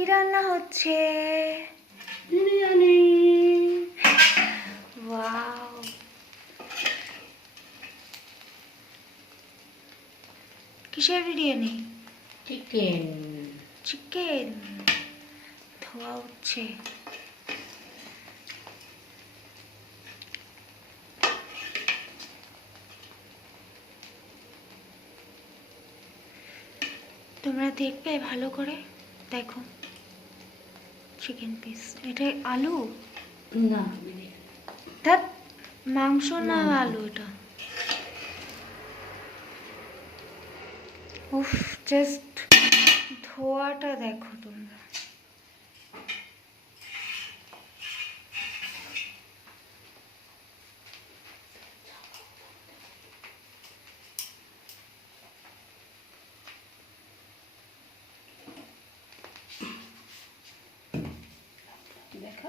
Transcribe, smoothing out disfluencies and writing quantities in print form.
কি রান্না হচ্ছে? বিরিয়ানি। ওয়াও, কিসের বিরিয়ানি? চিকেন। চিকেন। ধোয়া উঠছে। তোমরা দেখবে ভালো করে দেখো। চিকেন পিস, এটা আলু? না, ধ্যাৎ, মাংস না আলু এটা। উফ, জাস্ট ধোয়াটা দেখো তোমরা। দেখা